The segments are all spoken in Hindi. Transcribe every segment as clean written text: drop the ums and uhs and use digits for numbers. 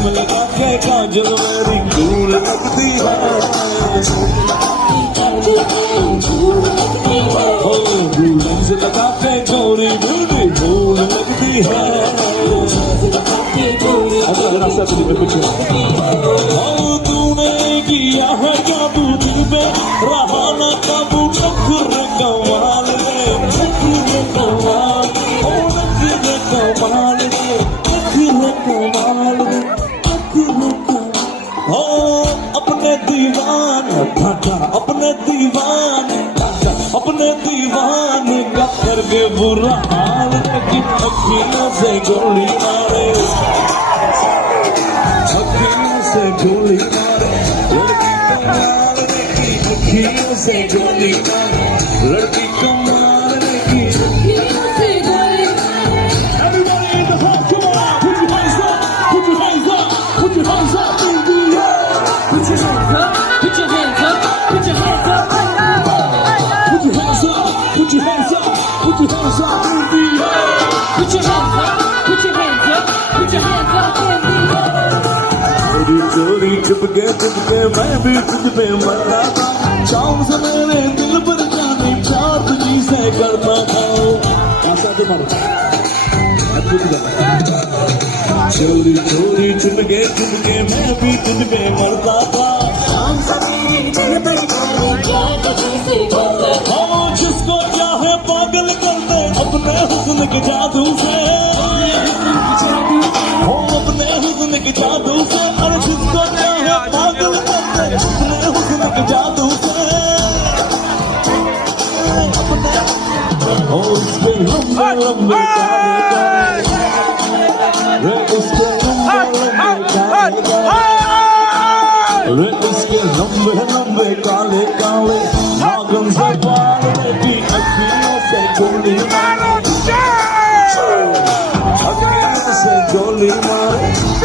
क्रीम लगा के काजल मेरी धूल लगती है, हो लेंस लगा के गोरी मेरी धूल लगती है। रास्ता तुझे कुछ तूने किया है काबू दिल पे रहा ना काबू, नखर कमाल रे नखर कमाल, ओ नखर कमाल रे नखर कमाल रे नखर कमाल। ओ अपने दीवाने भाटा अपने दीवाने भाटा अपने दीवाने का करके बुरा हाल, लेकिन अखियों से गोली मारे से गोली मारे, लड़की कमाल की अखियों से गोली मारे, लड़की कमाल की अखियों से गोली मारे। Everybody in the house, come on, put your hands up, put your hands up, put your hands up in the air. Put your hands up, put your hands up, put your hands up, put your hands up, put your hands up, put your hands up in the air. Put your hands up, put your hands up, put your hands up in the air. चोरी चुपके मैं भी तुझ पे मरता था, शाम से मेरे दिल पर जाने प्यार तुझी से करता था। चोरी चोरी चुपके मैं भी तुझ पे मरता था, शाम से मेरे दिल पर जाने प्यार तुझी से करता था। जिसको चाहे पागल कर दे अपने हुस्न के जादू से, हो अपने हुस्न के जादू से, और जिसको चाहे पागल कर दे अपने हुस्न के जादू से। और उसके लंबे लंबे काले काले, उसके लंबे लंबे काले, उसके लंबे लंबे काले काले नागन से बाल की अखियों से गोली मारे, अखियों से गोली मारे,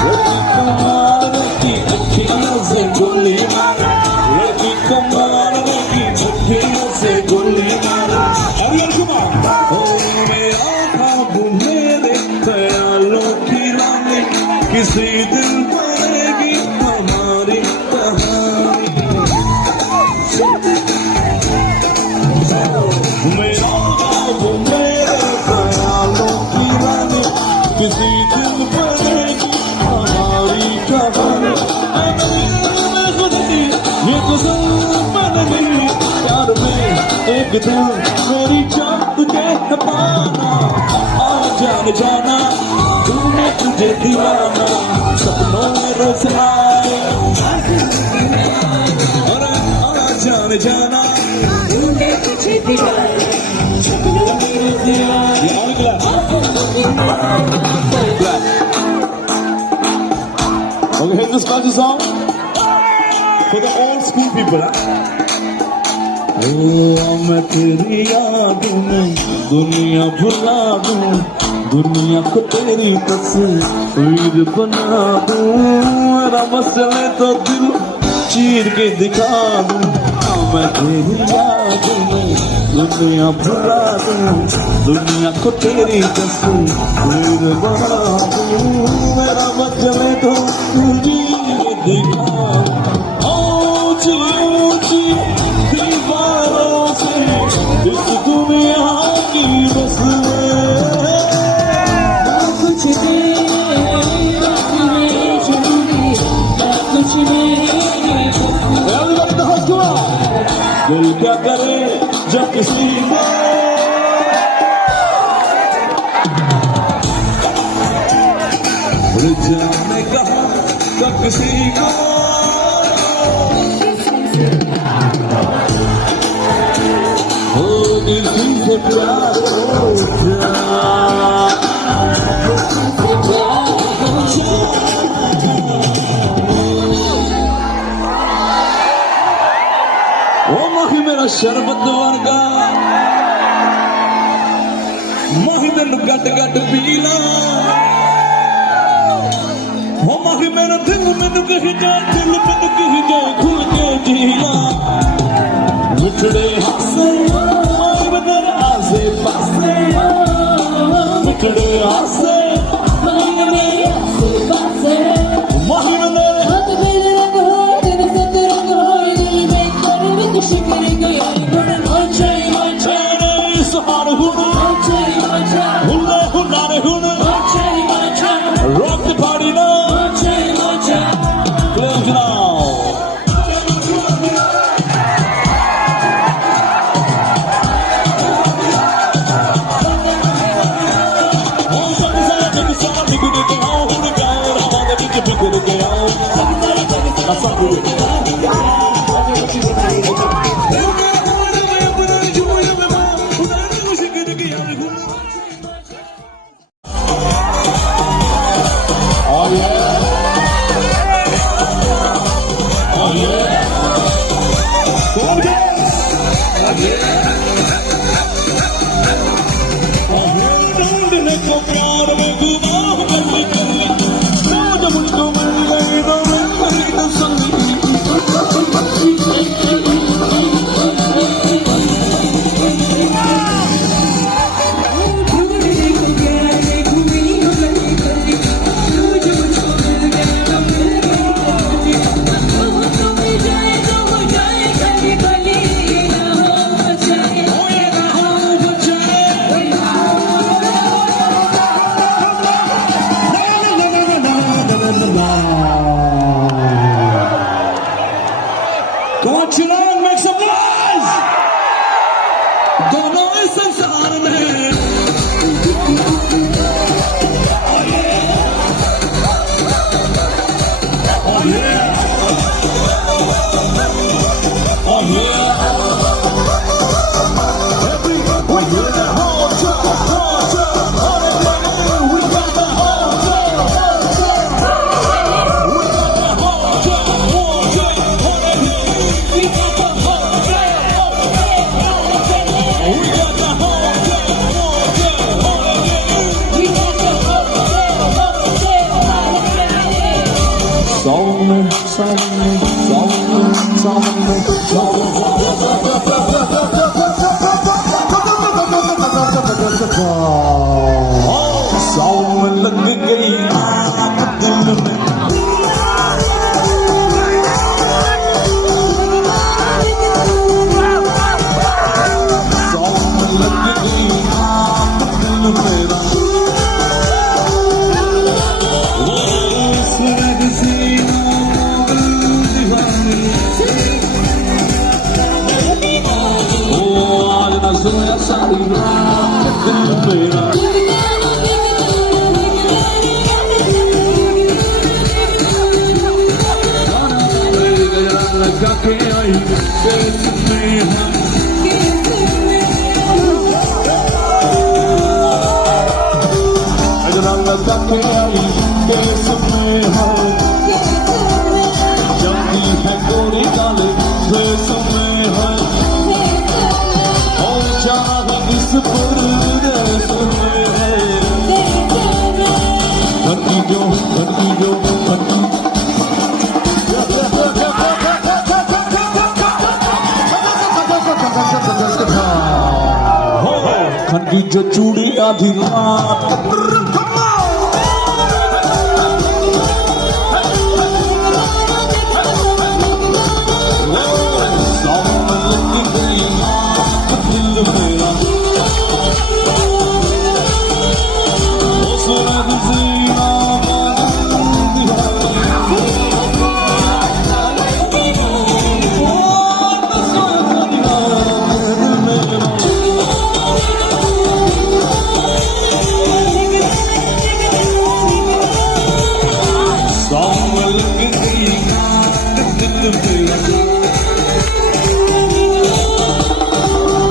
लड़की कमाल की अखियों से गोली मारे, लड़की कमाल की अखियों से गोली मारे। अरियल कुमार ओ मेरा ख्वाब मेरे ख्यालों की रानी, किसी दिन बनेगी हमारी कहानी। मेरा ख्वाब मेरे ख्यालों की रानी, किसी दिन बनेगी हमारी कहानी। ये गुज़र बन गई प्यार में एक दिन मेरी जान तुझे पाना, आ जान जाना तूने तुझे दीवाना, सपनों में रोज आए, अरे आ जान जाना तूने तुझे दीवाना, सपनों में रोज आए। Okay, here's this culture song for the old school people. मैं तेरी यादों में दुनिया भुला दूं, दुनिया को तेरी तस्वीर बना दूं, मेरा बस चले तो दिल चीर के दिखा दूं। मैं तेरी यादों में दुनिया भुला दूं, दुनिया को तेरी तस्वीर बना दूं, मेरा बस चले तो दिल चीर के दिखा दूं। ऊंची दीवारों से इस दुनिया की बस कुछ दिल क्या करे जब किसी को जाने कहा जब किसी को हो किसी से प्यार हो माही मेरा शरबत वर्गा, माही तेन गट गट पीला, हो माही मेरा दिल मैनू कही जाए, दिल मैनू कही जाए खुल के जीला। मुठड़े हासे माही बदर आसे पासे, मुठड़े हासे माही मेरे आसे पासे, Rock the party now. Close it now. Oh yeah. Oh yeah. Oh yeah. Oh yeah. Come on, Chilan, make some noise! Dono is संसार में Oh yeah! Oh yeah! Oh yeah! We got the whole job, we got the whole सावन लग गई आग दिल में सावन लग गई आग दिल मेरा सूरज सीना दीवानी ओ आज न सोया सारी रात दिल मेरा लगा के आई केस में लगा के आई केस में जल्दी है गोरी डाले केस में है और चाह इस परदेस में है धरती जो धरती खंडी जो चूड़ी आधी रात सावन लगी गई आग दिल मेरा ओ सूरज सीना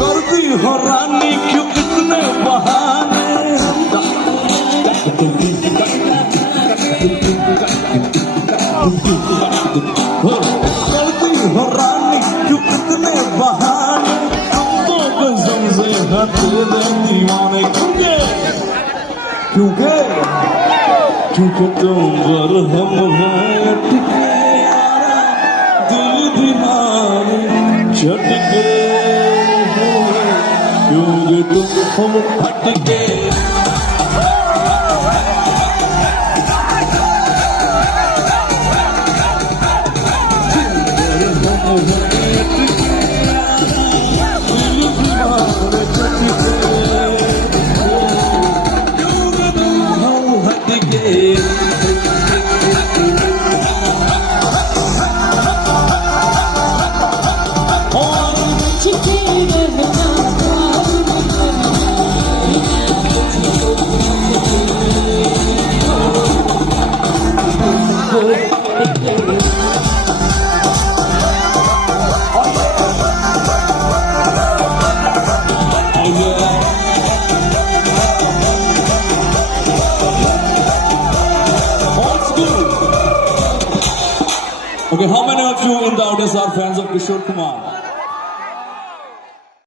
करती हो रानी क्यों इतने बहाने करती हो रानी क्यों इतने बहाने हम तो कसम से हटे दीवाने क्योंकि तुम पर हम हैं दिल दीवाने झटके क्योंकि तुम हम हटके Okay, how many of you in the audience are fans of Kishore Kumar?